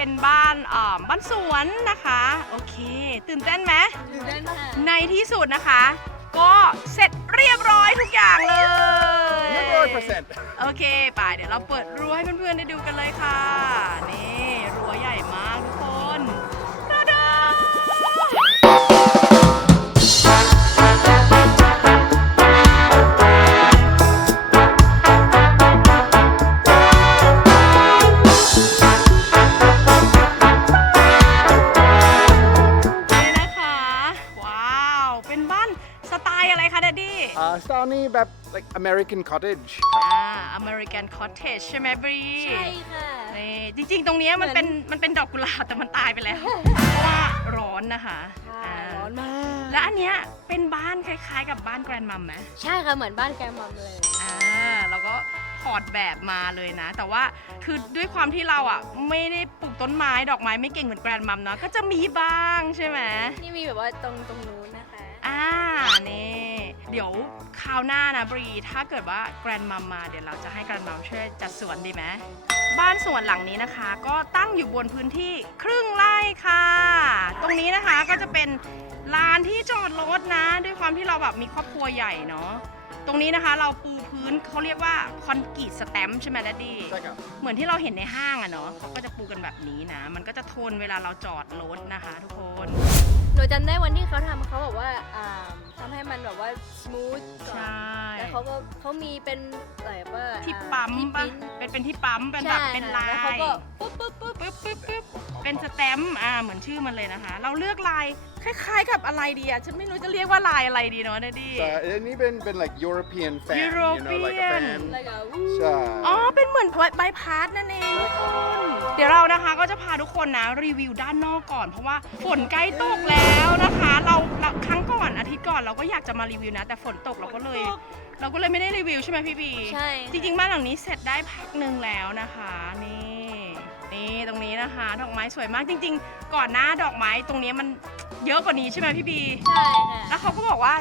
เป็นบ้านอ่าบ้านสวนนะคะ โอเค ตื่นเต้นไหม ตื่นเต้นค่ะในที่สุดนะคะ ก็เสร็จเรียบร้อยทุกอย่างเลย 100%. โอเคป่าเดี๋ยวเราเปิดรั้วให้เพื่อนๆได้ดูกันเลยค่ะ นี่ แบบ like American cottage อ่า American Cottage ใช่ไหมบรีใช่ค่ะ นี่จริงๆ ตรงเนี้ยมันเหมือนเป็นมันเป็นดอกกุหลาบแต่มันตายไปแล้ว เพราะว่าร้อนนะคะค่ะอ่าร้อนมาก แล้วอันเนี้ยเป็นบ้านคล้ายๆ กับบ้านแกรนมัมไหม ใช่ค่ะ เหมือนบ้านแกมมัมเลย อ่าเราก็ถอดแบบมาเลยนะ แต่ว่าคือด้วยความที่เราอะ ไม่ได้ปลูกต้นไม้ดอกไม้ไม่เก่งเหมือนแกรนมัมเนาะก็จะมีบ้างใช่ไหมนี่มีแบบว่าตรงตรงนู้นนะคะ อ่านี่เดี๋ยว คราวหน้านะบรี ถ้าเกิดว่าแกรนมัมมาเดี๋ยวเราจะให้แกรนมัมช่วยจัดสวนดีไหมบ้านสวนหลังนี้นะคะ ก็ตั้งอยู่บนพื้นที่ครึ่งไร่ค่ะ ตรงนี้นะคะก็จะเป็นลานที่จอดรถนะ ด้วยความที่เราแบบมีครอบครัวใหญ่เนาะตรงนี้นะคะเราปูพื้นเขาเรียกว่าคอนกรีตสแตมป์ใช่ไหมดัดดี้ใช่ครับเหมือนที่เราเห็นในห้างอะเนาะเขาก็จะปูกันแบบนี้นะ มันก็จะทนเวลาเราจอดรถนะคะ ทุกคน หนูจำได้วันที่เขาทำเขาบอกว่าอ่า ทำให้มันแบบว่าส o ู t ก่อนใช่ แล้วเขาก็เขามีเป็นอะไรว่าที่ปั๊มที่ปะปิ้นเป็นเป็นที่ปั๊ม เป็นแบบใช่เป็นค่ะลาแล้วเขายก็ปุ๊บปุ๊บปุ๊บปึ๊บปึ๊บปึ๊บเป็นสแตมป์อ่า เหมือนชื่อมันเลยนะคะ เราเลือกลาย คล้ายๆกับอะไรดีอะฉันไม่รู้จะเรียกว่าลายอะไรดีเนาะเดดดี้ใช่อันนี้เป็นเป็น like European fan you know like a European fan แล้วก็ใช่อ๋อ เป็นเหมือนใบพัดนั่นเองทุกคนเดี๋ยวเรานะคะก็จะพาทุกคนนะรีวิวด้านนอกก่อน เพราะว่าฝนใกล้ตกแล้วนะคะ เราเราครั้ง ก่อนอาทิตย์ก่อนเราก็อยากจะมารีวิวนะ แต่ฝนตกเราก็เลย เราก็เลยไม่ได้รีวิวใช่ไหมพี่บีใช่จริงๆบ้านหลังนี้เสร็จได้พักหนึ่งแล้วนะคะนี่นี่ตรงนี้นะคะ ดอกไม้สวยมากจริง ๆ ก่อนหน้าดอกไม้ตรงนี้มันเยอะกว่านี้ใช่ไหมพี่บีใช่ค่ะแล้วเขาก็บอกว่า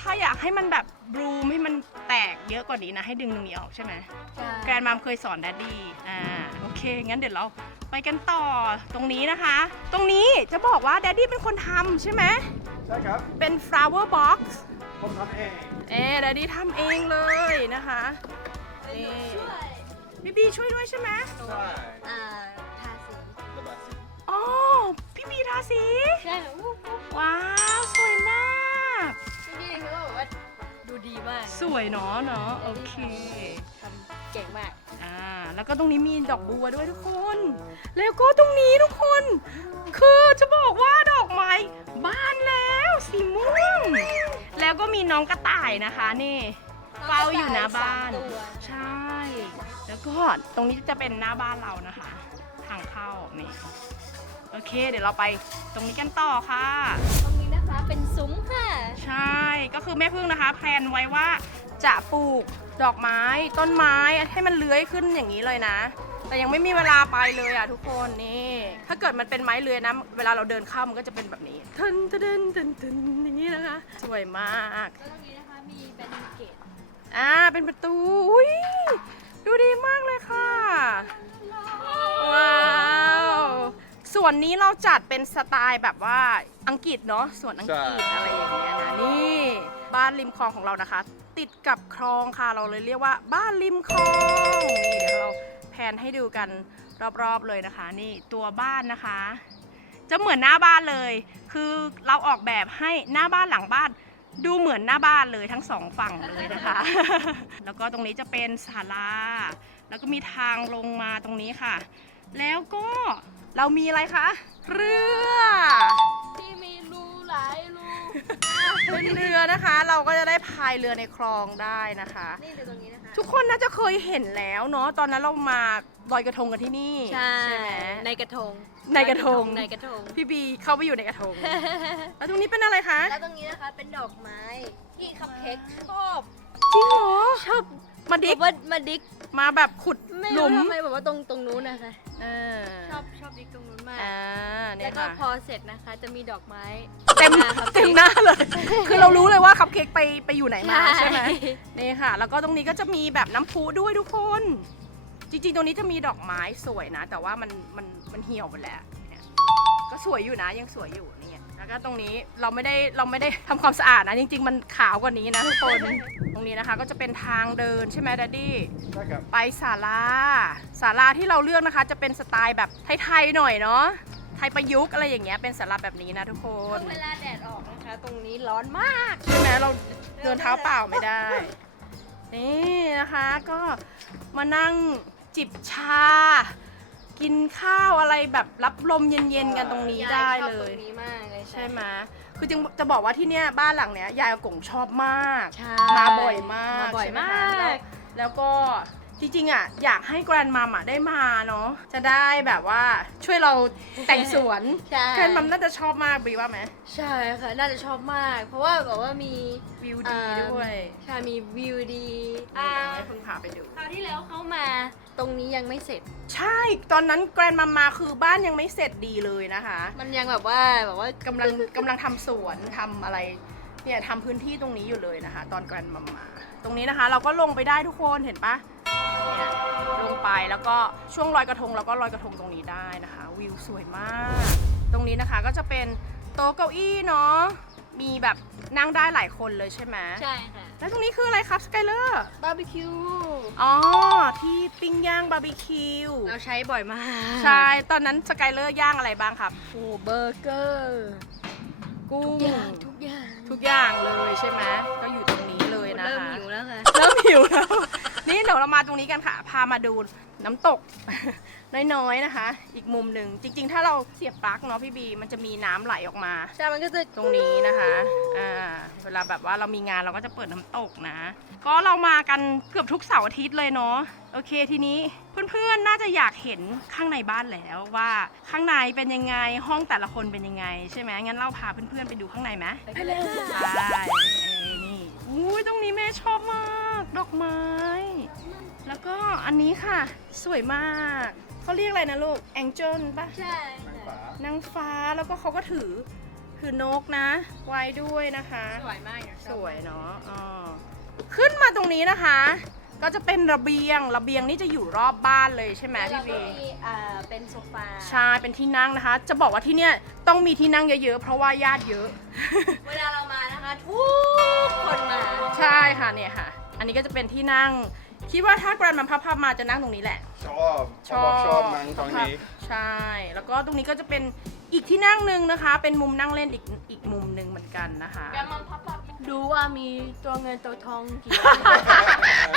ถ้าอยากให้มันแบบบลูมให้มันแตกเยอะกว่านี้นะให้ดึงตรงนี้ออกใช่ไหมใช่แกรนมามเคยสอนแดดดี้อ่าโอเค งั้นเดี๋ยวเราไปกันต่อตรงนี้นะคะ ตรงนี้จะบอกว่าแดดดี้เป็นคนทำใช่ไหม ใช่ครับ เป็น flower box ผมทำเองเอ๊แดดดี้ทำเองเลยนะคะนี่ช่วยพี่บีช่วยด้วยใช่ไหมใช่อ่าทาสีระบายสีอ๋อพี่บีทาสี ใช่ค่ะวู้วู้ว้าว สวยมาก มากสวยเนาะเนาะโอเคทำเก่งมาก อ่า แล้วก็ตรงนี้มีดอกบัวด้วยทุกคน แล้วก็ตรงนี้ทุกคน คือจะบอกว่าดอกไม้บานแล้วสีม่วง แล้วก็มีน้องกระต่ายนะคะนี่เฝ้าอยู่หน้าบ้านสองตัวใช่ แล้วก็ตรงนี้จะเป็นหน้าบ้านเรานะคะ ทางเข้านี่ โอเค เดี๋ยวเราไปตรงนี้กันต่อค่ะตรงนี้นะคะ เป็นซุ้มค่ะ ใช่ ก็คือแม่พึ่งนะคะ แพลนไว้ว่าจะปลูกดอกไม้ต้นไม้ให้มันเลื้อยขึ้นอย่างนี้เลยนะ แต่ยังไม่มีเวลาไปเลยอะทุกคนนี่ ถ้าเกิดมันเป็นไม้เลื้อยนะ เวลาเราเดินเข้ามันก็จะเป็นแบบนี้ทึนทึนทึนทึนอย่างนี้นะคะ สวยมากแล้วตรงนี้นะคะมีเป็นเกตอ่าเป็นประตูอุ้ยดูดีมากเลยค่ะ ว้าว ส่วนนี้เราจัดเป็นสไตล์แบบว่าอังกฤษเนาะส่วนอังกฤษอะไรอย่างเงี้ยนะนี่บ้านริมคลองของเรานะคะ ติดกับคลองค่ะเราเลยเรียกว่า บ้านริมคลองนี่เดี๋ยวเราแพนให้ดูกันรอบๆเลยนะคะ นี่ตัวบ้านนะคะ จะเหมือนหน้าบ้านเลย คือเราออกแบบให้หน้าบ้านหลังบ้านดูเหมือนหน้าบ้านเลยทั้งสองฝั่งเลยนะคะ แล้วก็ตรงนี้จะเป็นศาลา แล้วก็มีทางลงมาตรงนี้ค่ะ แล้วก็ เรามีอะไรคะ เรือ ที่มีรูหลายรู เป็นเรือนะคะ เราก็จะได้พายเรือในคลองได้นะคะ นี่เดี๋ยวตรงนี้นะคะ ทุกคนน่าจะเคยเห็นแล้วเนาะตอนนั้นเรามาลอยกระทงกันที่นี่ใช่ไหมในกระทง ในกระทง ในกระทง พี่บีเข้าไปอยู่ในกระทง แล้วตรงนี้เป็นอะไรคะ แล้วตรงนี้นะคะเป็นดอกไม้ที่คัพเค้กชอบจริงเหรอชอบ มาดิดิกกว่ามาดิกมาแบบขุดไม่หลุรู้มทำไมแบบว่าตรงตรงนู้นนะคะ เออชอบชอบดิกตรงนู้นมาก อ่าเนี่แล้ยวก็ค่ะพอเสร็จนะคะ จะมีดอกไม้เต็มหน้าคัพเต็ค้มกหน้าเลย คือเรารู้เลยว่าคัพเค้กไปไปอยู่ไหนมาใช่ใช่ไหม นี่ค่ะ แล้วก็ตรงนี้ก็จะมีแบบน้ำพุด้วยทุกคน จริงๆ ตรงนี้จะมีดอกไม้สวยนะ แต่ว่ามันมันมันมันเหี่ยวหมดแล้วเนี่ยก็สวยอยู่นะยังสวยอยู่นี่ แล้วก็ตรงนี้เราไม่ได้เราไม่ได้ทำความสะอาดนะจริง ๆ มันขาวกว่านี้นะทุกคนตรงนี้นะคะก็จะเป็นทางเดินใช่ไหมดัดดี้ใช่ครับไปศาลาศาลาที่เราเลือกนะคะ จะเป็นสไตล์แบบไทยๆหน่อยเนาะไทยประยุกต์อะไรอย่างเงี้ยเป็นศาลาแบบนี้นะทุกคนเวลาแดดออกนะคะ ตรงนี้ร้อนมากใช่ไหมเราเดินเท้าเปล่าไม่ได้นี่นะคะก็มานั่งจิบชา กินข้าวอะไรแบบรับลมเย็นๆกันตรงนี้ได้เลยตรงนี้มากเลย ใช่ไหมคือจึงจะบอกว่าที่เนี่ยบ้านหลังเนี้ยยายอากงชอบมาก ใช่มาบ่อยมากมาบ่อยใช่ไหมาคะแล้วกแล้วก็ จริงๆอะอยากให้แกรนมัมอะได้มาเนาะจะได้แบบว่าช่วยเราแต่งสวนใช่ แกรนมัมน่าจะชอบมากบีว่าไหมใช่ค่ะ น่าจะชอบมาก เพราะว่าแบบว่ามีวิวดีด้วยใช่มีวิวดีอ่าอ่าเพิ่งพาไปดู คราวที่แล้วเข้ามาตรงนี้ยังไม่เสร็จ ใช่ตอนนั้นแกรนมัมมาคือบ้านยังไม่เสร็จดีเลยนะคะมันยังแบบว่าแบบว่ากำลังกำลังทำสวนทำอะไร เนี่ยทำพื้นที่ตรงนี้อยู่เลยนะคะ ตอนแกรนมัมมา ตรงนี้นะคะ เราก็ลงไปได้ทุกคนเห็นปะเนี่ยลงไปแล้วก็ช่วงลอยกระทงเราก็ลอยกระทงตรงนี้ได้นะคะ วิวสวยมาก ตรงนี้นะคะก็จะเป็นโต๊ะเก้าอี้เนาะมีแบบนั่งได้หลายคนเลยใช่ไหมใช่ค่ะแล้วตรงนี้คืออะไรครับสกายเลอร์บาร์บีคิวอ๋อที่ปิ้งย่างบาร์บีคิวเราใช้บ่อยมาก ใช่ตอนนั้นสกายเลอร์ย่างอะไรบ้างครับ โอ้เบอร์เกอร์ กุ้งทุกอย่างทุกอย่าง ทุกอย่างเลยใช่ไหมก็อยู่ตรงนี้เลยนะคะ เริ่มหิวแล้วค่ะ เริ่มหิวแล้ว นี่เดี๋ยวเรามาตรงนี้กันค่ะ พามาดูน้ำตก น้อยๆนะคะ อีกมุมหนึ่งจริง ๆ ถ้าเราเสียบปลั๊กเนาะพี่บี มันจะมีน้ำไหลออกมาใช่มันก็จะตรงนี้นะคะอ่าเวลาแบบว่าเรามีงานเราก็จะเปิดน้ำตกนะ ก็เรามากันเกือบทุกเสาร์อาทิตย์เลยเนาะโอเคทีนี้เพื่อนๆน่าจะอยากเห็นข้างในบ้านแล้วว่าข้างในเป็นยังไงห้องแต่ละคนเป็นยังไง ใช่ไหมงั้นเราพาเพื่อนๆไปดูข้างในไหมไปเลยค่ะใช่เอ้ยนี่อุ้ยตรงนี้แม่ชอบมาก ดอกไม้ แล้วก็อันนี้ค่ะ สวยมาก เขาเรียกอะไรนะลูกแองเจิลปะใช่นางค่ะฟ้านางฟ้าแล้วก็เขาก็ถือถือนกนะ ไว้ด้วยนะคะ สวยมากอสวยเนาะอ๋อขึ้นมาตรงนี้นะคะ ก็จะเป็นระเบียง ระเบียงนี่จะอยู่รอบบ้านเลยใช่ไหมแล้วพี่ก็บีมีอ่าเป็นโซฟา ใช่ เป็นที่นั่งนะคะ จะบอกว่าที่เนี่ยต้องมีที่นั่งเยอะๆ เพราะว่าญาติเยอะ เวลาเรามานะคะ ทุกคนมา ใช่ค่ะเนี่ยค่ะ อันนี้ก็จะเป็นที่นั่ง คิดว่าถ้าแกรนมันพับๆมาจะนั่งตรงนี้แหละ ชอบเขาบอกชอบมั้งตรงนี้ ใช่ แล้วก็ตรงนี้ก็จะเป็นอีกที่นั่งหนึ่งนะคะ เป็นมุมนั่งเล่นอีกอีกมุมหนึ่งเหมือนกันนะคะ แกมันพับพับดูว่ามีตัวเงินตัวทองกี่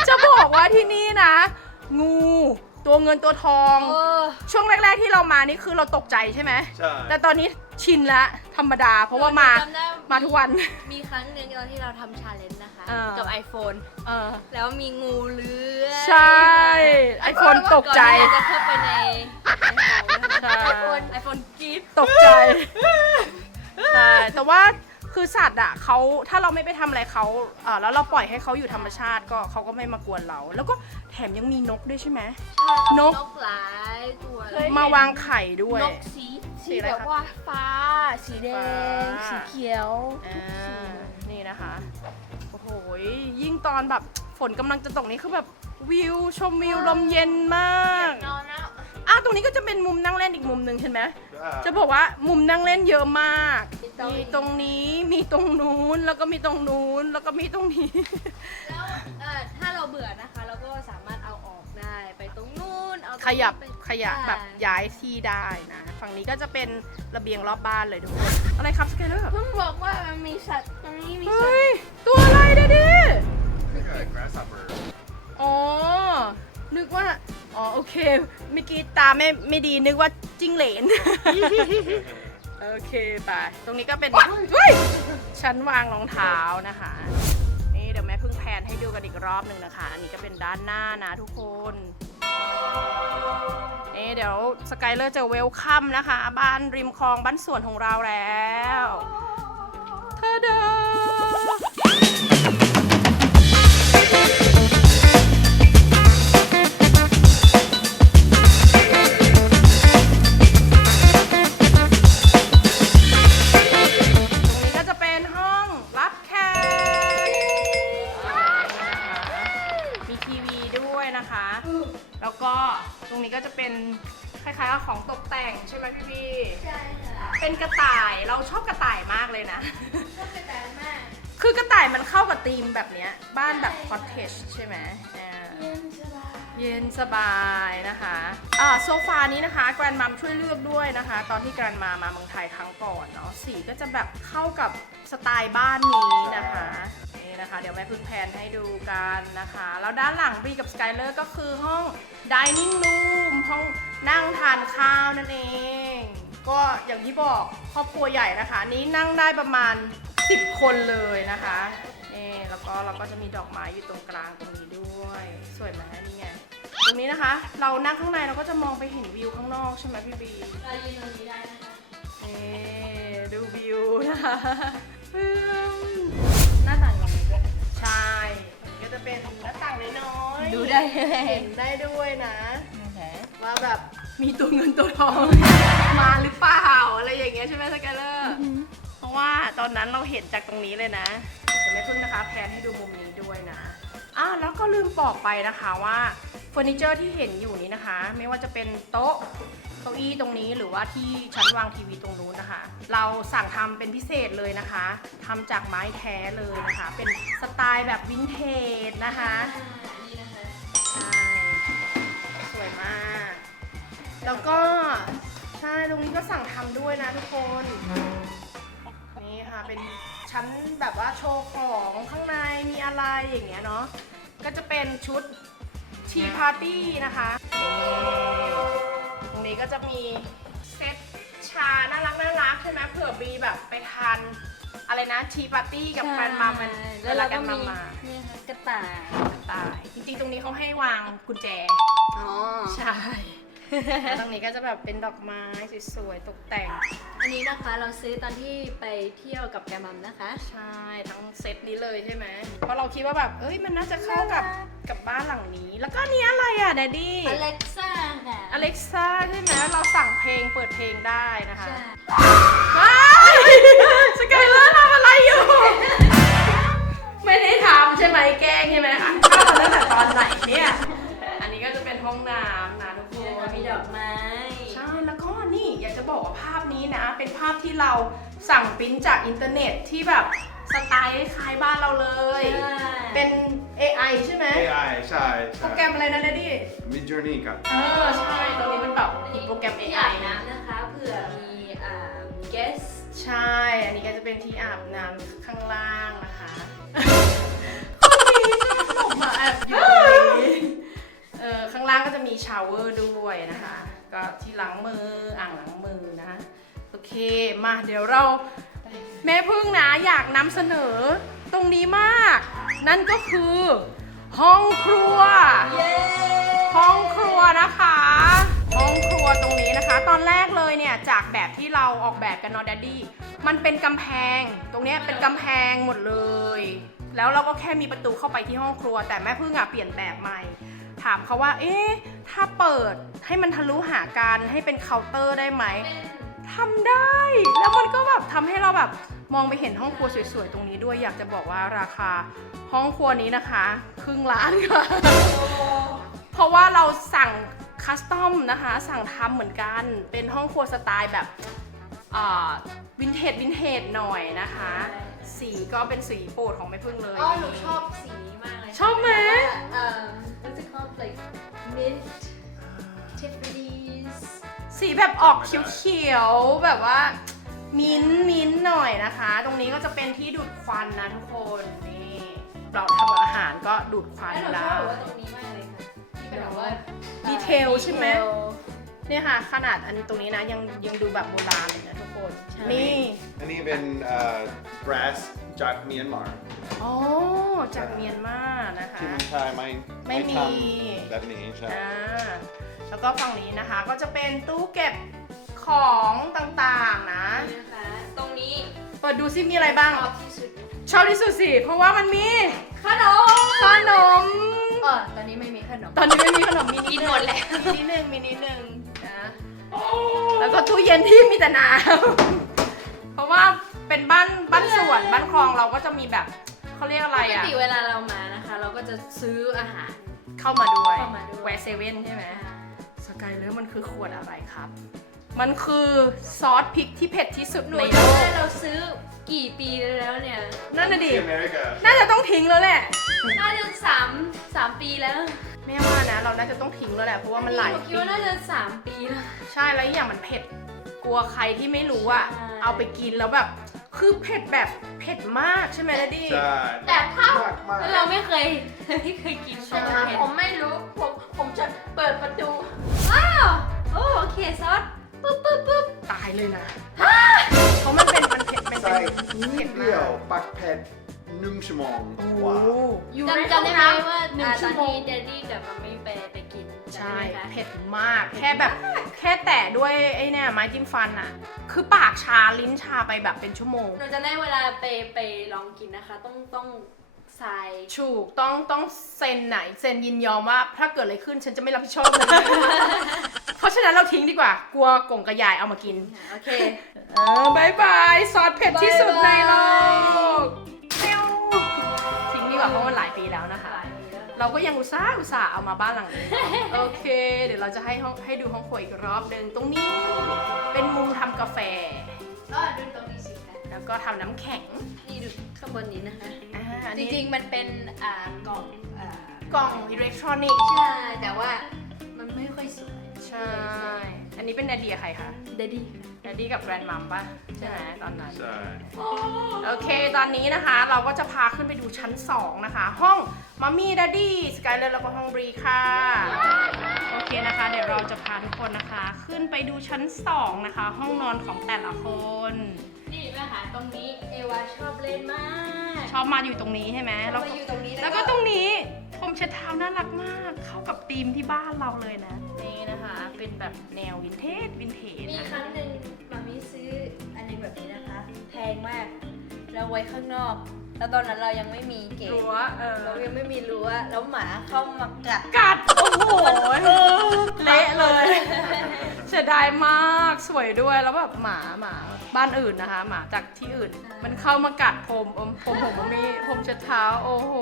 จะบอกว่าที่นี่นะ งูตัวเงินตัวทองโอ้ช่วงแรก ๆที่เรามานี่คือเราตกใจใช่ไหม ใช่ แต่ตอนนี้ชินละธรรมดา เพราะว่ามาจำได้ มาทุกวัน มีครั้งหนึ่งตอนที่เราทำชาเลนจ์นะคะ เออ กับ iPhone เออ แล้วมีงูเลื้อยใช่ ไอโฟนตกใจก่อนที่จะเข้าไปในในใช่ ไอโฟนไอโฟนกรีดตกใจ ใช่ แต่ว่าคือสัตว์อะเขาถ้าเราไม่ไปทำอะไรเขาเอ่อแล้วเราปล่อยให้เขาอยู่ธรรมชาติก็เขาก็ไม่มากวนเรา แล้วก็แถมยังมีนกด้วยใช่ไหม นก นกหลายตัวมาวางไข่ด้วย นกสีสีสีอะไรแบบคะว่าฟ้า สีแดง ฟ้า สีเขียว อ่า นี่นะคะ โอ้โหยิ่งตอนแบบฝนกำลังจะตกนี่คือแบบวิวชมวิวลมเย็นมากนอนแล้วอะตรงนี้ก็จะเป็นมุมนั่งเล่นอีกมุมหนึ่งเห็นไหมอ่าจะบอกว่ามุมนั่งเล่นเยอะมากมีตรงมีตรงนี้มีตรงนู้นแล้วก็มีตรงนู้นแล้วก็มีตรงนี้ แล้วเอ่อถ้าเราเบื่อนะคะ เราก็สา ขยับไปขยับแบบใช่ย้ายที่ได้นะ ฝั่งนี้ก็จะเป็นระเบียงรอบบ้านเลยทุกคนอะไรครับสเกลเลอร์เพิ่งบอกว่ามันมีสัตว์ตรงนี้มีสัตเฮ้ว์ยตัวอะไรเด็ดนี่คือ grasshopper อ๋อ นึกว่า อ๋อโอเค เมื่อกี้ตาไม่ไม่ดีนึกว่าจิ้งเหลน โอเคไป ตรงนี้ก็เป็นเฮ้ยชั้นวางรองเท้านะคะ นี่เดี๋ยวแม่เพิ่งแพนให้ดูกันอีกรอบหนึ่งนะคะ อันนี้ก็เป็นด้านหน้านะทุกคน นี่เดี๋ยวสกายเลอร์จะเวลคัมนะคะ บ้านริมคลองบ้านสวนของเราแล้วเธอเด้อ นะคะแล้วก็ตรงนี้ก็จะเป็นคล้ายๆกับของตกแต่งงใช่ไหมพี่พี่ใช่ค่ะเป็นกระต่ายเราชอบกระต่ายมากเลยนะ ชอบกระต่ายมาก คือกระต่ายมันเข้ากับธีมแบบเนี้ยบ้านแบบคอ t เทจใช่ไหมอ่าเย็นสบายเย็นสบายนะคะอ่าโซฟานี้นะคะแกรนมัมช่วยเลือกด้วยนะคะ ตอนที่แกรนมามาเมืองไทยครั้งก่อนเนาะสีก็จะแบบเข้ากับสไตล์บ้านนี้นะคะ นี่นะคะ เดี๋ยวแม่พึ่งแพนให้ดูกันนะคะ แล้วด้านหลังบีกับสกายเลอร์ก็คือห้อง dining room ห้องนั่งทานข้าวนั่นเอง ก็อย่างที่บอกครอบครัวใหญ่นะคะ นี้นั่งได้ประมาณ 10 คนเลยนะคะนี่แล้วก็เราก็จะมีดอกไม้อยู่ตรงกลางตรงนี้ด้วยสวยไหมนี่ไงตรงนี้นะคะ เรานั่งข้างในเราก็จะมองไปเห็นวิวข้างนอกใช่ไหมพี่บีเรายืนตรงนี้ได้นะคะนี่ดูวิวนะคะ เลเห็ยนได้ด้วยนะโอเคว่าแบบมีตัวเงินตัวทอง มาหรือเปล่าอะไรอย่างเงี้ยใช่ไหมสกายเลอร์เพราะว่าตอนนั้นเราเห็นจากตรงนี้เลยนะแต่ไม่พึ่งนะคะแพนให้ดูมุมนี้ด้วยนะอ่าแล้วก็ลืมบอกไปนะคะว่าเฟอร์นิเจอร์ที่เห็นอยู่นี้นะคะ ไม่ว่าจะเป็นโต๊ะเก้าอี้ตรงนี้หรือว่าที่ชั้นวางทีวีตรงนู้นนะคะ เราสั่งทำเป็นพิเศษเลยนะคะทำจากไม้แท้เลยนะคะ เป็นสไตล์แบบวินเทจนะคะนี่นะคะ แล้วก็ใช่ตรงนี้ก็สั่งทำด้วยนะทุกคน นี่ค่ะเป็นชั้นแบบว่าโชว์ของข้างในมีอะไรอย่างเงี้ยเนาะก็จะเป็นชุดทีพาร์ตี้นะคะนี่ตรงนี้ก็จะมีเซตชาน่ารักน่ารักใช่ไหมเผื่อบีแบบไปทานอะไรนะทีปาร์ตี้กับแฟนมามันแล้วเราก็นมีมานี่ค่ะกระต่าย ตายจริงๆตรงนี้เขาให้วางกุญแจ อ๋อ ใช่ แล้วตรงนี้ก็จะแบบเป็นดอกไม้สวยๆตกแต่ง อันนี้นะคะเราซื้อตอนที่ไปเที่ยวกับแกมัมนะคะ ใช่ทั้งเซตนี้เลยใช่ไหมเพราะเราคิดว่าแบบเอ้ยมันน่าจะเข้ากับน่ารักกับบ้านหลังนี้ แล้วก็อันนี้อะไรอะแดดดี้ อเล็กซ่าค่ะ อเล็กซ่าใช่ไหมเราสั่งเพลงเปิดเพลงได้นะคะใช่ว้ายสกายเลอร์ทำอะไรอยู่ ไม่ได้ทำใช่ไหมแกล้งใช่ไหมคะเข้ามาตั้งแต่ตอนไหนเนี่ย อันนี้ก็จะเป็นห้องน้ำนะทุกคนี่ นี้นะ เป็นภาพที่เราสั่งปริ้นจากอินเทอร์เน็ตที่แบบสไตล์คล้ายบ้านเราเลยใช่เป็น AI ใช่ไหม AI ใช่โปใช่ รแกรมอะไรนะเดดดี้ Mid Journey ครับ เออ ใช่ตรงนี้เป็นแบบโปรแกรม ที่อา AI บน้ำนะคะเผื่อมีอ่า guest ใช่ อันนี้ก็จะเป็นที่อาบน้ำข้างล่างนะคะผมมาแอบอยู่ตรงนี้เออข้างล่างก็จะมีชาวเวอร์ด้วยนะคะ ก็ที่ล้างมืออ่างล้างมือนะโอ เคมาเดี๋ยวเราแม่พึ่งนะอยากนำเสนอตรงนี้มาก นั่นก็คือ ห้องครัวเย้ห้องครัวนะคะ ห้องครัวตรงนี้นะคะ ตอนแรกเลยเนี่ยจากแบบที่เราออกแบบกันเนอแดดดี้มันเป็นกำแพง ตรงเนี้ยเป็นกำแพงหมดเลย แล้วเราก็แค่มีประตูเข้าไปที่ห้องครัว แต่แม่พึ่งอะเปลี่ยนแบบใหม่ ถามเขาว่า เอ๊ะ ถ้าเปิดให้มันทะลุหากันให้เป็นเคาน์เตอร์ได้ไหม ทำได้ แล้วมันก็แบบทำให้เราแบบมองไปเห็นห้องครัวสวยๆ ตรงนี้ด้วยอยากจะบอกว่าราคาห้องครัวนี้นะคะ ครึ่งล้านค่ะ เพราะว่าเราสั่งคัสตอมนะคะ สั่งทำเหมือนกัน เป็นห้องครัวสไตล์แบบวินเทจวินเทจหน่อยนะคะ สีก็เป็นสีโปรดของแม่พึ่งเลยอ๋อหนูชอบสีนี้มากเลยชอบไหมเอ่อ what's it called like mint Tiffany's สีแบบออกเขียวๆแบบว่า มิ้นท์มิ้นท์หน่อยนะคะ ตรงนี้ก็จะเป็นที่ดูดควันนะทุกคนนี่เราทำอาหารก็ดูดควันแล้วหนูชแล้อบว แบบว่าตรงนี้มากเลยค่ะที่เป็นแบบว่าดีเทลใช่ไหมเนี่ยค่ะ ขนาดอันตรงนี้นะยังยังดูแบบโบราณเลยนะทุกคนใช่ นี่อันนี้เป็นเอ่อ grass จากเมียนมาอ๋อจากเมียนมานะคะที่เมืองไทยไม่ไม่มี ทำแบบนี้ใช่ อ่า แล้วก็ฝั่งนี้นะคะก็จะเป็นตู้เก็บของต่างๆนะนี่นะคะ ตรงนี้เปิดดูซิมีอะไรบ้าง ชอบที่สุดชอบที่สุดสิ เพราะว่ามันมีขนมขนม เออตอนนี้ไม่มีขนมตอนนี้ไม่มีขนมมินิกินหมดแล้วมินิหนึ่งมินิหนึ่งนะ แล้วก็ตู้เย็นที่มีแต่น้ำ เพราะว่าเป็นบ้านบ้านสวนบ้านคลองเราก็จะมีแบบเขาเรียกอะไรปกอะ ติเวลาเรามานะคะ เราก็จะซื้ออาหาร เข้ามาด้วยเข้ามาด้วย แวร์เซเว่นใช่ไหมสกายเลอร์มันคือขวดอะไรครับ มันคือซอสพริกที่เผ็ดที่สุดหนูในโลจำกได้เราซื้อกี่ปีแล้วเนี่ย นั่นน่ะดิที่อเมริกาน่าจะต้องทิ้งแล้วแหละ น่าจะสามสามปีแล้วแม่ว่านะ เราน่าจะต้องทิ้งแล้วแหละ เพราะว่ามันหลายหนูคิปีดว่าน่าจะสามปีแล้ว ใช่ แล้วอกอย่างมันเผ็ด กลัวใครที่ไม่รู้อะใช่เอาไปกินแล้วแบบ คือเผ็ดแบบเผ็ดมากใช่ไหมล่ะดิใช่แต่ถ้ามากมากเราไม่เคยไม่เคยกินใช่แต่เผ็ดผมไม่รู้ ผมผมจะเปิดประตูอ้าวโอ้โอเคซอสปุ๊บปุ๊บปุ๊บตายเลยนะเพราะมันเป็นมันเผ็ดมันใส่เป็นนิเผ็ดดเดีมายวกปักเผ็ดหนึ่งชั่วโมงโอ้กว่าอยู่ในจำห้องจำได้ไหมน้ำว่าหนึ่งอ่าตชั่อนวโมงที่เดดดี้กับมัมมี่ไปไปกินจำ ใช่ได้ไหมคะเผ็ดมาก แค่แบบแค่แตะด้วยไอ้เนี่ยไม้จิ้มฟันอะคือปากชาลิ้นชาไปแบบเป็นชั่วโมงหนูจะได้เวลาไปไปลองกินนะคะ ต้องต้องใส่ถูกต้องต้องเซ็นไหนเซ็นยินยอมว่าถ้าเกิดอะไรขึ้นฉันจะไม่รับผิดชอบเลยเพราะฉะนั้นเราทิ้งดีกว่า กลัวกงกระยายเอามากิน โอเคเออบายบายซอสเผ็ดที่สุดในโลกเร็วทิ้งดีกว่าเพราะมันหลายปีแล้วนะคะ เราก็ยังอุตส่าห์อุตส่าห์เอามาบ้านหลังนี้โอเค เดี๋ยวเราจะให้ห้องให้ดูห้องครัวอีกรอบหนึ่งตรงนี้ เป็นมุมทำกาแฟ ก็ดูตรงนี้สิคะแล้วก็ทำน้ำแข็งนี่ดูข้างบนนี้นะคะ อ่าอันจนี้ริงๆ มันเป็นอ่ากล่องอ่ากล่องอิเล็กทรอนิกส์ ใช่ แต่ว่ามันไม่ค่อยสวย ใช่ อันนี้เป็นนาเดียใครคะเดดดี้นาเดียกับแกรนด์มัมป่ะ ใช่ไหมตอนนั้น ใช่ โอเค ตอนนี้นะคะเราก็จะพาขึ้นไปดูชั้น 2 นะคะ ห้องมัมมี่ดัดดี้สกายเลอร์แล้วก็ห้องบรีค่ะ โอเคนะคะ เดี๋ยวเราจะพาทุกคนนะคะ ขึ้นไปดูชั้น 2 นะคะ ห้องนอนของแต่ละคน นี่แม่หาตรงนี้เอวาชอบเล่นมากชอบมาอยู่ตรงนี้ใช่ไหมเราแล้วมาก็อยู่ตรงนี้แล้วก็ตรงนี้ผมเช็ดเท้าน่ารักมาก เข้ากับธีมที่บ้านเราเลยนะนี่นะคะ เป็นแบบแนววินเทจวินเทจมีนะครั้งหนึ่งมามีซื้ออันหนึงแบบนี้นะคะ แพงมาก เราไว้ข้างนอก แล้วตอนนั้นเรายังไม่มีเกตรั้วเออเรายังไม่มีรั้วแล้วหมาเข้ามากัดกัดโอ้โหเละเลยเสียดายมากสวยด้วยแล้วแบบหมาหมาบ้านอื่นนะคะ หมาจากที่อื่น มันเข้ามากัดผมผมผมผมมีผมเช็ดเท้าโอ้โห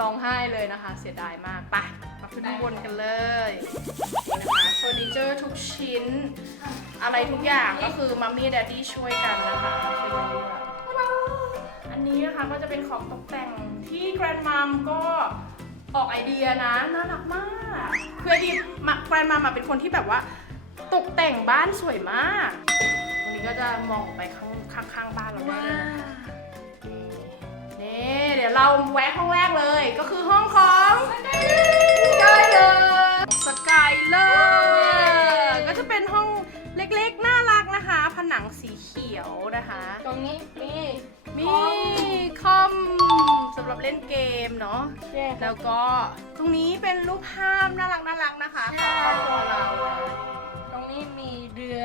ร้องไห้เลยนะคะ เสียดายมากไป มาขึ้นข้างบนกันเลยนะคะเฟอร์นิเจอร์ทุกชิ้น อะไรทุกอย่างก็คือมัมมี่แดดดี้ช่วยกันนะคะช่วยกันเลือกอันนี้นะคะก็จะเป็นของตกแต่งที่แกรนมัมก็ออกไอเดียนะน่ารักมากคือไอเดียแกรนมัมเป็นคนที่แบบว่า ตกแต่งบ้านสวยมากตรงนี้ก็จะมองออกไปข้างข้างางบ้านเราได้เลยนะคะนี่เดี๋ยวเราแวะห้องแรกเลยก็คือห้องของ อร์สกายเลอร์ก็จะเป็นห้องเล็กๆ น่ารักนะคะ ผนังสีเขียวนะคะ ตรงนี้มีมีคอมสำหรับเล่นเกมเนาะแล้วก็ตรงนี้เป็นรูปภาพน่ารักน่ารักนะคะของครอบครัวเรา ตรงนี้มีเรือ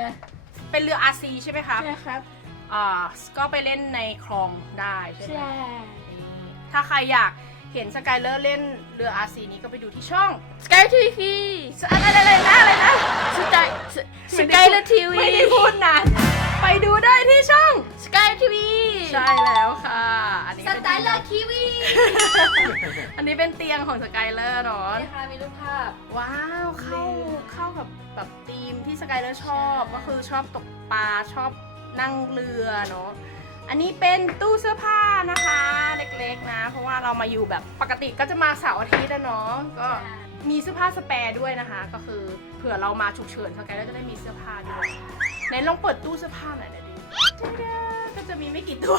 เป็นเรือ RC ใช่ไหมครับ ใช่ครับอ่า ก็ไปเล่นในคลองได้ใช่ไหม ใช่นี่ถ้าใครอยาก เห็นสกายเลอร์เล่นเรือ RC นี้ก็ไปดูที่ช่อง สกายทีวีอะไรอะไรนะอะไรนะสกายสกายเลทีวีไม่ได้พูดนะไปดูได้ที่ช่องสกายทีวีใช่แล้วค่ะ อันนี้สเป็นไตล์เลอร์ทีวีอันนี้เป็นเตียงของสกายเลอร์เนาะนี่ค่ะมีรูปภาพ ว้าวเข้าเรือเข้ากับแบบธีมที่สกายเลอร์ชอบใช่ก็คือชอบตกปลาชอบนั่งเรือเนาะ อันนี้เป็นตู้เสื้อผ้านะคะ เล็กๆนะ เพราะว่าเรามาอยู่แบบปกติก็จะมาเสาร์อาทิตย์นะเนาะก็มีเสื้อผ้าสแปร์ด้วยนะคะ ก็คือเผื่อเรามาฉุกเฉินสกายเลอร์จะได้มีเสื้อผ้าด้วยไหนลองเปิดตู้เสื้อผ้าหน่อยนะดิก็จะมีไม่กี่ตัว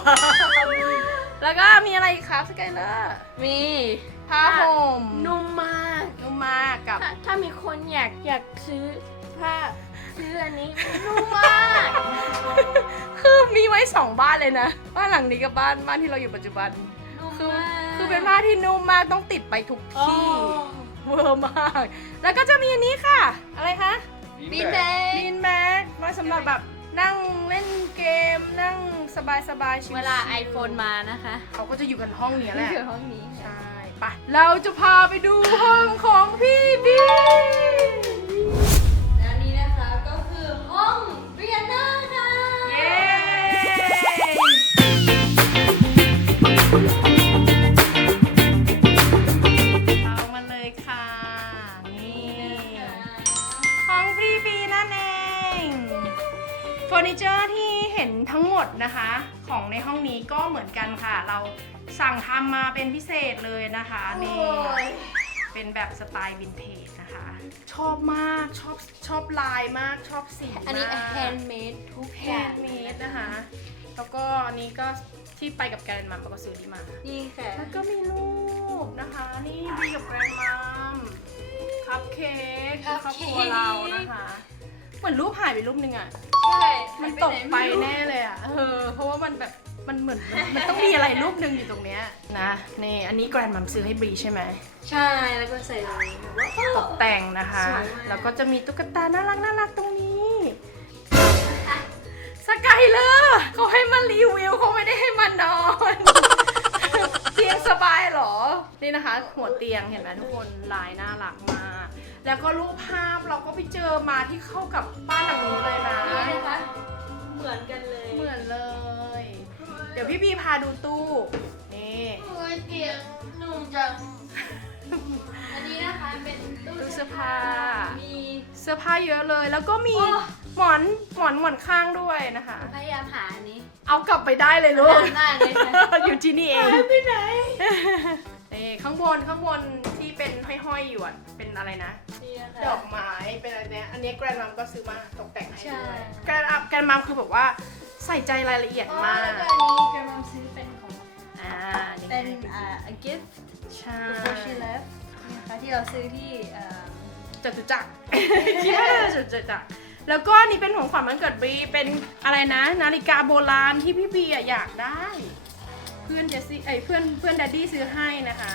แล้วก็มีอะไรอีกครับสกายเลอร์มีผ้าห่มนุ่มมากนุ่มมากกับ ถ้าถ้ามีคนอยากอยากซื้อผ้า ซื้ออันนี้นุ่มมากคือมีไว้สองบ้านเลยนะ บ้านหลังนี้กับบ้านบ้านที่เราอยู่ปัจจุบัน นุ่มคือมากคือเป็นผ้าที่นุ่มมากต้องติดไปทุกโอ้ที่เวอร์มาก แล้วก็จะมีอันนี้ค่ะ อะไรคะบีนแบกบีนแม็กไว้สำหรับแบบนั่งเล่นเกมนั่งสบายสบายๆชิวๆเวลา iPhone มานะคะเขาก็จะอยู่กันห้องเนี้ยแหละคือห้องนี้ ใช่ไปเราจะพาไปดูห้องของพี่บีแเอามาเลยค่ะ นี่ ของพี่บีนั่นเองงหมดนะคะ ของในห้องนี้ก็เหมือนกันค่ะ เราสั่งทำมาเป็นพิเศษเลยนะคะ นี่ เป็นแบบสไตล์วินเทจนะคะ ชอบมากชอบชอบลายมากชอบสีมากอันนี้แฮนด์เมดทุกแฮอย่างนด์เมดนะคะ แล้วก็อันนี้ก็ ที่ไปกับแกรนมัมก็ซื้อที่มา นี่ค่ะแล้วก็มีรูปนะคะ นี่บีกับแกรนมัมคัพเค้กคือครอบครัวเรานะคะ เหมือนรูปหายไปรูปหนึงอะใช่มันตกไปแน่เลยอะเออ เพราะว่ามันแบบ มันเหมือนมันมันต้องมีอะไรรูปหนึ่งอยู่ตรงเนี้ยนะนี่อันนี้แกรนมัมซื้อให้บรีใช่ไหม ใช่ แล้วก็ใส่เลยแบบว่าตกแต่งนะคะสวยมากแล้วก็จะมีตุ๊กตาน่ารักน่ารักตรงนี้สกายเลอร์เขาให้มารีวิวเขาไม่ได้ให้มานอน เตียงสบายเหรอ นี่นะคะ หัวเตียงเห็นไหมทุกคนลายน่ารักมาก แล้วก็รูปภาพเราก็ไปเจอมาที่เข้ากับบ้านหลังนี้เลยนะ นี่นะคะ เหมือนกันเลยเหมือนเลย เดี๋ยวพี่บีพาดูตู้ นี่ โอ้ยเตียงนุ่มจัง อันนี้นะคะเป็นตู้ตู้เสื้อผ้า มีเสื้อผ้าเยอะเลย แล้วก็มี โอ้ หมอนหมอนหมอนข้างด้วยนะคะ พยายามหาอันนี้เอากลับไปได้เลยลูก นานมากเลยค่ะอยู่ที่นี่เองไปไหนนี่ข้างบนข้างบนที่เป็นห้อยๆอยู่อะเป็นอะไรนะ นี่นะดคะ อกไม้เป็นอะไรเนี้ยอันนี้แกรนมัมก็ซื้อมาตกแต่งให้ใช่ ด้วยแกรนอัพแกรนมัมคือแบบว่าใส่ใจรายละเอียดอ๋อมากแล้วก็อันนี้กำลังซื้อเป็นของอ่านี่เป็นอ่า a gift ใช่ before she left นะคะที่เราซื้อที่เอ่อจตุจักร คิดว่าน่าจะจตุจักร แล้วก็อันนี่เป็นของขวัญวันเกิดบรีเป็นอะไรนะ นาฬิกาโบราณที่พี่บีอะอยากได้ เพื่อนเจสซี่ไอยเพื่อนเพื่อนดัดดี้ซื้อให้นะคะ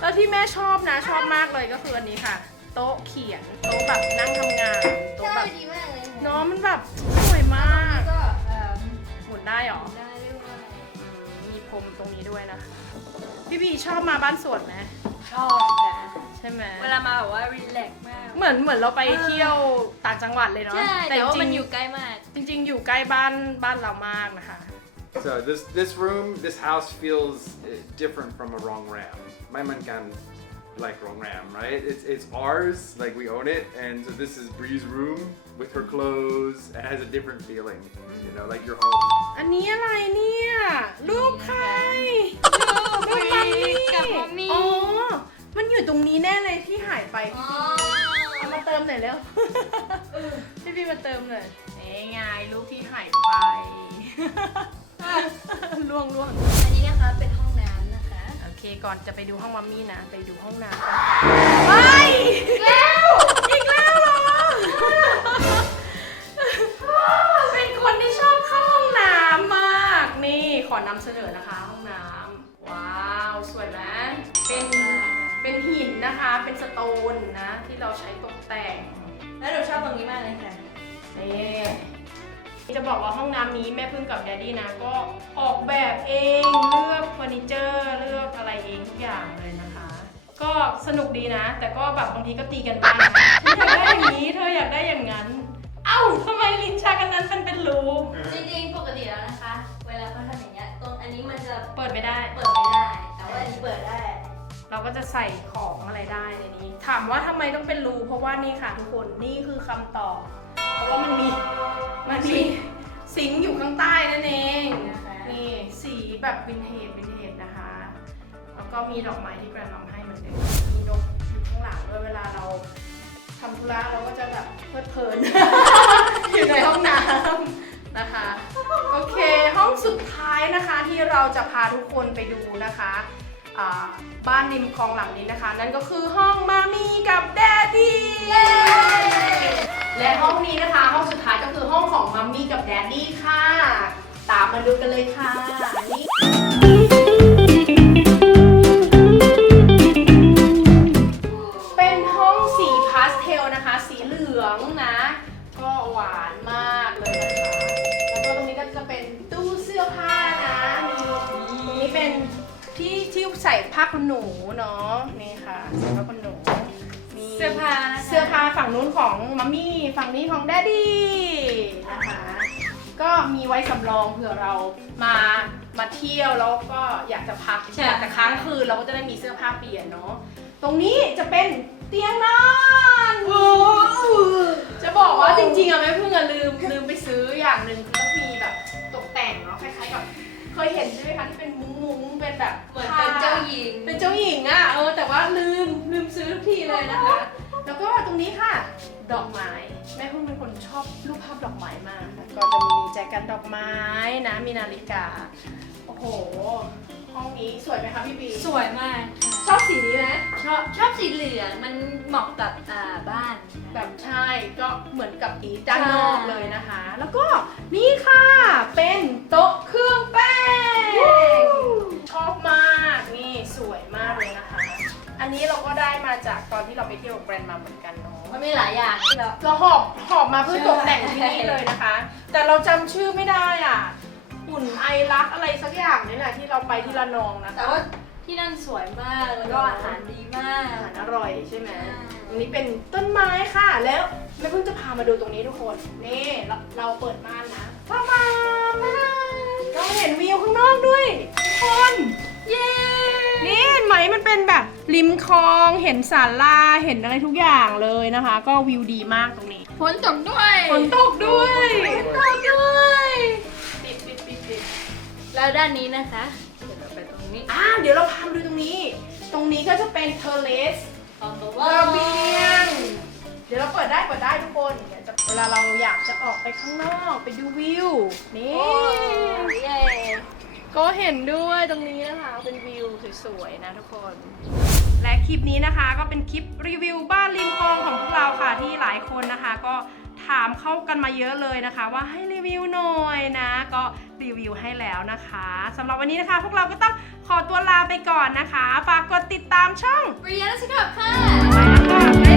แล้วที่แม่ชอบนะชอบมากเลยก็คืออันนี้ค่ะ โต๊ะเขียนโต๊ะแบบนั่งทำงานโต๊ะใช่แบบดีมากเลยเน้องมันแบบสวยมากก็เอ่อหมุนได้หรอ ได้เรียกว่าอะไรอืมมีพรมตรงนี้ด้วยนะคะ พี่บีชอบมาบ้านสวนไหมชอบค่ะ ใช่ไหมเวลามาแบบว่ารีแลกซ์มาก เหมือนเหมือนเราไปเที่ยวต่างจังหวัดเลยเนาะใช่ แต่ว่าจริงๆมันอยู่ใกล้มาก จริง ๆ อยู่ใกล้บ้านบ้านเรามากนะคะ So this this room, this house feels uh, different from a Rong Ram. My mankan like Rong Ram, right? It's it's ours, like we own it, and so this is Bree's room with her clothes. It has a different feeling, you know, like your home. อันนี้อะไรเนี่ยรูปใครรูปรูปมัมมี่กับมัมมี่ อ๋อ มันอยู่ตรงนี้แน่เลยที่หายไป อ๋อเอามาเติมหน่อยเร็วพี่พี่มาเติมหน่อยนี่ไงรูปที่หายไป ล่วงล่วงอันนี้นะคะเป็นห้องน้ำนะคะโอเคก่อนจะไปดูห้องมัมมี่นะ ไปดูห้องน้ำกันไปอีกแล้วอีกแล้วเหรอ เป็นคนที่ชอบเข้าห้องน้ำมาก นี่ขอนำเสนอนะคะ ห้องน้ำว้าว สวยไหมเป็นเป็ นหินนะคะเป็นสโตนนะที่เราใช้ตกแต่ง แล้วหนูชอบตรงนี้มากเลยค่ะนี่จะบอกว่าห้องน้ำนี้แม่พึ่งกับแดดดี้นะก็ออกแบบเองเลือกเฟอร์นิเจอร์เลือกอะไรเองทุกอย่างเลยนะคะ ก็สนุกดีนะ แต่ก็แบบบางทีก็ตีกันบ้างนะฉันอยากได้อย่างนี้เธออยากได้อย่างนั้น เอ้าทำไมลิ้นชักกันนั้นเป็นเป็นรูจริงๆปกติแล้วนะคะ เวลาเขาทำอย่างเงี้ยตรงอันนี้มันจะเปิดไม่ได้ เปิดไม่ได้ ก็จะใส่ของอะไรได้ในนี้ ถามว่าทำไมต้องเป็นรูเพราะว่านี่ค่ะทุกคนนี่คือคำตอบ เพราะว่ามันมีมันมีสิงอยู่ข้างใต้นั่นเองนี่สีแบบวินเทจวินเทจนะคะ แล้วก็มีดอกไม้ที่แกรนด์มัมให้เหมือนเดิมมีนกอยู่ข้างหลังด้วยเวลาเราทำธุระเราก็จะแบบเพลิดเพลินอยู่ในห้องน้ำนะคะ โอเค ห้องสุดท้ายนะคะที่เราจะพาทุกคนไปดูนะคะ บ้านริมคลองหลังนี้นะคะ นั่นก็คือห้องมามีกับแดดดี้และห้องนี้นะคะ ห้องสุดท้ายก็คือห้องของมัมมี่กับแดดดี้ค่ะ ตามมาดูกันเลยค่ะนี่เป็นห้องสีพาสเทลนะคะ สีเหลืองนะาขนหนูเนาะนี่ค่ะใส่ผ้าขนหนูมีเสื้อผ้านะคะ เสื้อผ้าฝั่งนู้นของมัมมี่ฝั่งนี้ของแดดดี้นะคะก็มีไว้สำรองเผื่อเรามามาเที่ยวแล้วก็อยากจะพักใช่ อยากจะค้างคืนเราก็จะได้มีเสื้อผ้าเปลี่ยนเนาะตรงนี้จะเป็นเตียงนอนจะบอกว่าจริงๆอะแม่พึ่งอะลืมลืมไปซื้ออย่างหนึ่งคือต้องมีแบบตกแต่งเนาะคล้ายๆกับ เคยเห็นใช่ไหมคะที่เป็นมุ้งๆเป็นแบบเหมือนเป็นเจ้าหญิง เป็นเจ้าหญิงอะเออแต่ว่าลืมลืมซื้อทุกทีเลยนะคะ แล้วก็ตรงนี้ค่ะ ดอกไม้แม่พึ่งเป็นคนชอบรูปภาพดอกไม้มากแล้วก็จะมีแจกันดอกไม้นะมีนาฬิกา โอ้โหห้องนี้สวยไหมคะพี่บี สวยมากช อบสีนี้ไหมชอบชอบสีเหลืองมันเหมาะกับอ่าบ้านแบบใช่ก็เหมือนกับอีด้านนอกเลยนะคะ แล้วก็นี่ค่ะเป็นโต๊ะเครื่องแป้งชอบมากนี่สวยมากเลยนะคะ อันนี้เราก็ได้มาจากตอนที่เราไปเที่ยวกับแบรนด์มาเหมือนกันเนาะมันมีหลายอย่างที่เราเราหอบหอบมาเพื่อตกแต่งที่นี่เลยนะคะ แต่เราจำชื่อไม่ได้อะหุ่นไอรักอะไรสักอย่างนี่แหละที่เราไปที่ระนองนะคะแต่ว่า ที่นั่นสวยมากแล้วก็อาหารดีมากอาหารอร่อยใช่ไหมใช่ตรงนี้เป็นต้นไม้ค่ะ แล้วแม่เพิ่งจะพามาดูตรงนี้ทุกคน นี่เราเราเปิดม่านนะว้าวมาเราเห็นวิวข้างนอกด้วยทุกคน เย้ นี่เห็นไหมมันเป็นแบบริมคลอง เห็นศาลา เห็นอะไรทุกอย่างเลยนะคะ ก็วิวดีมากตรงนี้ ฝนตกด้วยฝนตกด้วยฝนตกด้วย ปิดปิดปิดปิดแล้วด้านนี้นะคะ อ่าเดี๋ยวเราพามาดูตรงนี้ ตรงนี้ก็จะเป็นเทเลสออกตัวระเบียง เดี๋ยวเราเปิดได้เปิดได้ทุกคนเดี๋ยวจะเวลาเราอยากจะออกไปข้างนอกไปดูวิว นี่โอ้เย้ก็เห็นด้วยตรงนี้นะคะ เป็นวิวสวยๆนะทุกคน และคลิปนี้นะคะก็เป็นคลิปรีวิวบ้านริมคลองของพวกเราค่ะที่หลายคนนะคะ ก็ ถามเข้ากันมาเยอะเลยนะคะ ว่าให้รีวิวหน่อยนะ ก็รีวิวให้แล้วนะคะสำหรับวันนี้นะคะ พวกเราก็ต้องขอตัวลาไปก่อนนะคะ ฝากกดติดตามช่อง Rihanna Cup ค่ะ